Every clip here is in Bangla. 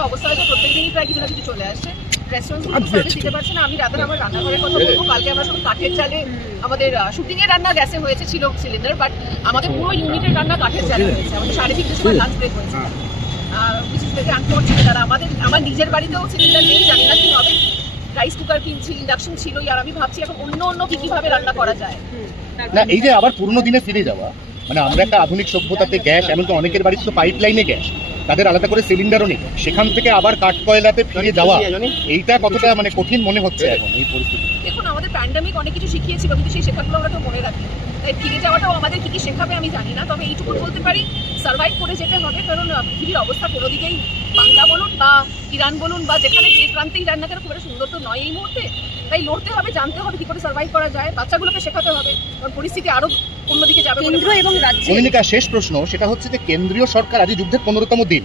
একটা অবস্থা হয়তো প্রত্যেক দিনই প্রায় কিছু না কিছু চলে আসছে। রেস্টুরেন্ট সার্ভিস দিতে পারছে না। আমি রাতে আমার রান্নাঘরের কথা বলবো, কালকে আমরা সব কাঠের চালে আমাদের শুটিং এর রান্না গ্যাসে হয়েছে, ছিল সিলিন্ডার, বাট আমাদের পুরো ইউনিটের রান্না কাঠের চালে হয়েছে। আমাদের 3:30 সময় লাঞ্চ ব্রেক হয়েছে। বিশেষ করে আনফর্চুনেট তারা আমার নিজের বাড়িতেও সিলিন্ডার নেই, জানি না কি হবে। রাইস কুকার কিনছি, ইন্ডাকশন ছিলই, আর আমি ভাবছি এখন অন্য কিভাবে রান্না করা যায়। না, এই যে আবার পুরনো দিনে ফিরে যাওয়া, মানে আমরা একটা আধুনিক সভ্যতাতে গ্যাস, এমনকি অনেকের বাড়িতে তো পাইপ লাইনে গ্যাস, তাদের আলাদা করে সিলিন্ডারও নেই, সেখান থেকে আবার কাঠ কয়লাতে ফিরে যাওয়া, এইটা কতটা মানে কঠিন মনে হচ্ছে এখন এই পরিস্থিতি? দেখুন, আমাদের প্যান্ডামিক অনেক কিছু শিখিয়েছিল, কিন্তু সেই শেখাগুলো আমরা তো মনে রাখি। তাই ফিরে যাওয়াটাও আমাদের কি শেখাবে আমি জানি না, তবে এইটুকু বলতে পারি সার্ভাইভ করে যেতে হবে। কারণ পৃথিবীর অবস্থা কোনো দিকেই, বাংলা বলুন বা ইরান বলুন বা যেখানে যে প্রান্তেই রান্না কেন খুব একটা সুন্দর তো নয় এই মুহূর্তে। তাই লড়তে হবে, জানতে হবে কি করে সার্ভাইভ করা যায়, বাচ্চাগুলোকে শেখাতে হবে, কারণ পরিস্থিতি আরো অন্যদিকে যাবে। কেন্দ্র এবং রাজ্য, মনিকা, শেষ প্রশ্ন, সেটা হচ্ছে যে কেন্দ্রীয় সরকার, আজ যুদ্ধের 15তম দিন,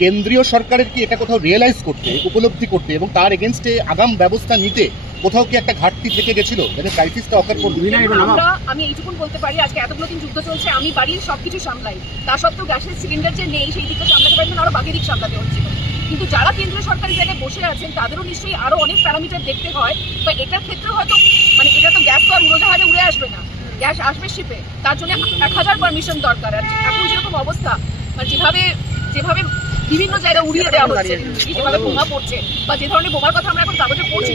কেন্দ্রীয় সরকারের কি এটা কোথাও রিয়েলাইজ করতে, উপলব্ধি করতে এবং তার এগেনস্টে আগাম ব্যবস্থা নিতে কোথাও কি একটা ঘাটতি থেকে গেছিল যাতে ক্রাইসিসটা অকার করবে? আমি এইটুকুন বলতে পারি, আজকে এতগুলো দিন যুদ্ধ চলছে, আমি বাড়ির সবকিছু সামলাই, তা সত্ত্বেও গ্যাসের সিলিন্ডার যে নেই সেই দিকটা সামলাতে পারবেন, আরো বাকি দিক সামলাতে হচ্ছিল। কিন্তু যারা কেন্দ্রীয় সরকারি জায়গায় বসে আছেন তাদেরও নিশ্চয়ই আরো অনেক প্যারামিটার দেখতে হয়, বা এটার ক্ষেত্রে হয়তো মানে এটা তো গ্যাস তো আর উড়োজাহাজে উড়ে আসবে না, গ্যাস আসবে শিপে, তার জন্য 1000 পারমিশন দরকার। আর এখন যেরকম অবস্থা, মানে যেভাবে বিভিন্ন জায়গায় উড়িয়ে দেওয়া হচ্ছে, যেভাবে বোমা পড়ছে বা যে ধরনের বোমার কথা আমরা এখন কাগজে পড়ছি,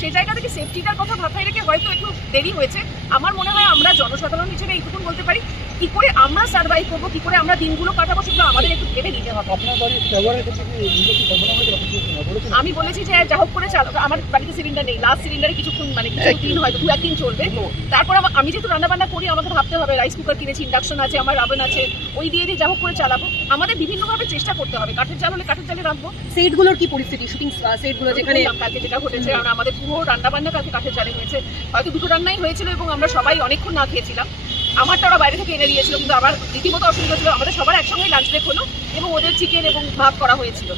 সেই জায়গা থেকে সেফটিটার কথা মাথায় রেখে হয়তো একটু দেরি হয়েছে। আমার মনে হয় আমরা জনসাধারণ হিসেবে এইটুকুন বলতে পারি, কি করে আমরা সার্ভাইভ করবো, কি করে আমরা দিনগুলো কাটাবো, সেগুলো আমাদের একটু ভেবে নিতে হবে। আমি বলেছি যে যা হোক করে আমার বাড়িতে সিলিন্ডার নেই, লাস্ট সিলিন্ডারে কিছুক্ষণ মানে কিছু দিন হয়তো 2-1 দিন চলবে। তারপর আমি যেহেতু রান্নাবান্না করি, আমাকে ভাবতে হবে, রাইস কুকার কিনেছি, ইন্ডাকশন আছে, আমার ওভেন আছে, ওই দিয়ে যা হোক করে চালাবো। আমাদের বিভিন্নভাবে চেষ্টা করতে হবে। কাঠের চাল হলে কাঠের চালে রাখবো। সেটগুলোর কি পরিস্থিতি, শুটিং সেটগুলো যেখানে কালকে যেটা ঘটেছে, কারণ আমাদের পুরো রান্নাবান্না কালকে কাঠের চালে হয়েছে, হয়তো 2টো রান্নাই হয়েছিল এবং আমরা সবাই অনেকক্ষণ না খেয়েছিলাম। আমারটা ওরা বাইরে থেকে এনে দিয়েছিল, কিন্তু আমার রীতিমতো অসুবিধা ছিল। আমাদের সবার একসঙ্গে লাঞ্চ ব্রেক হলো এবং ওদের চিকেন এবং ভাত করা হয়েছিল।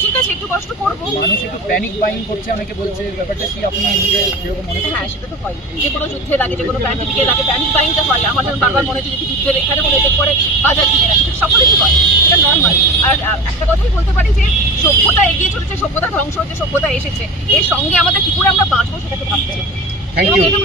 ঠিক আছে, একটু কষ্ট করবো। মানুষ একটু প্যানিক বাইং করছে, অনেকে বলছে, ব্যাপারটা কি আপনি নিজে যেরকম মনে করেন? হ্যাঁ, সেটা তো হয়, যে কোনো যুদ্ধের আগে, যে কোনো প্যান্ডামিকের আগে প্যানিক বাইংটা হয়। আমাদের বারবার মনে হচ্ছে যে যুদ্ধের এখানে কোনো এফেক্ট করে বাজার কিনে রাখে, সকলে কি হয়, এটা নর্মাল। আর একটা কথাই বলতে পারি যে সভ্যতা এগিয়ে চলেছে, সভ্যতা ধ্বংস হচ্ছে, সভ্যতা এসেছে, এর সঙ্গে আমাদের কি করে আমরা বাঁচবো সেটাকে ভাবতে হবে। Thank you.